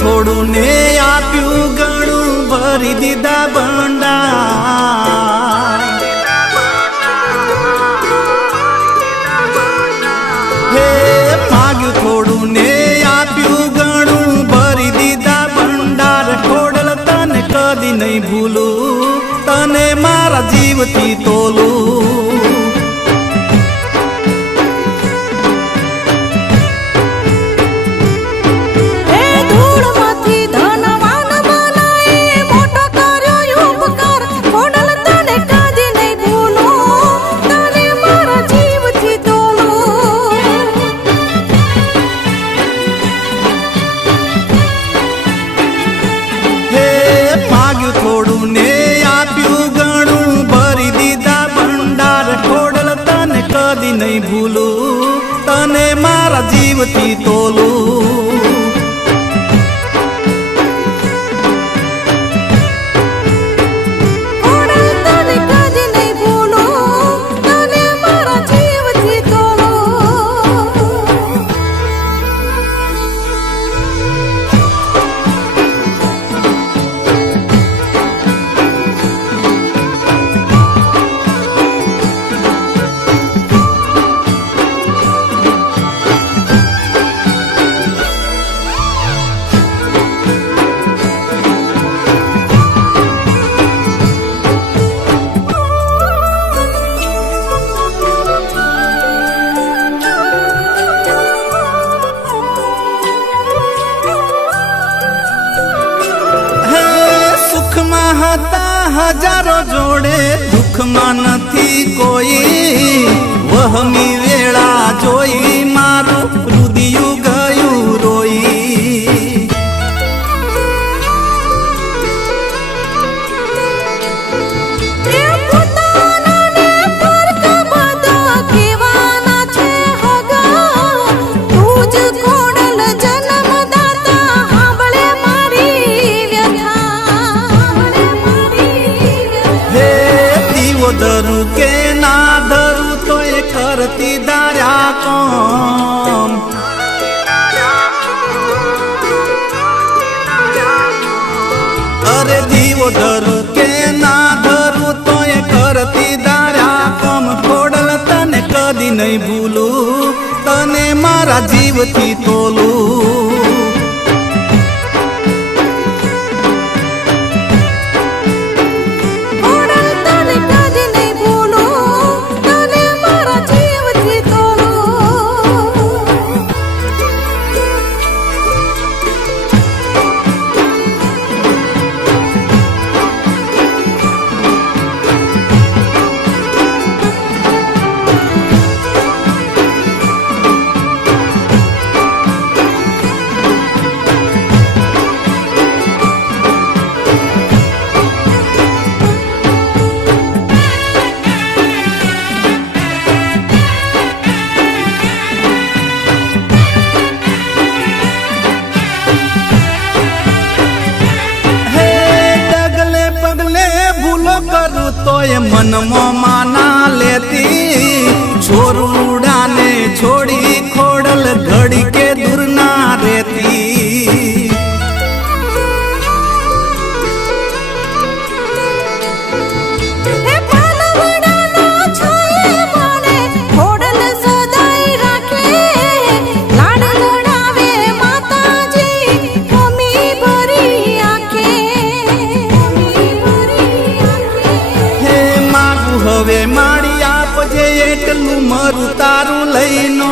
થોડું ને આપ્યું ઘણું ભરી દીધા ભંડાર હે માગ્યું થોડું ને આપ્યું ઘણું ભરી દીધા ભંડાર ખોડલ તને કદી નહીં ભૂલું તને મારા જીવથી તોલું થોડું ને આપ્યું ઘણું ભરી દીધા ભંડાર ખોડલ તને કદી નહીં ભૂલું તને મારા જીવથી તોલું हजारों जोड़े दुख में नहीं कोई वहमी वेला जोई मारू रुदियु गयु रोई धरू के ना धरू तो ये करती दार्या कौन अरे दीवो धरू के ना धरू तो ये करती दार्या कम खोडल तने कदी नहीं भूलू तने मारा जीवथी तोलू करू तो ये मन माना लेती छोरुड़ा ने छोड़ी खोडल घड़ी के दूर ना रहती હવે મારી આપજે એટલું મારું તારું લઈનો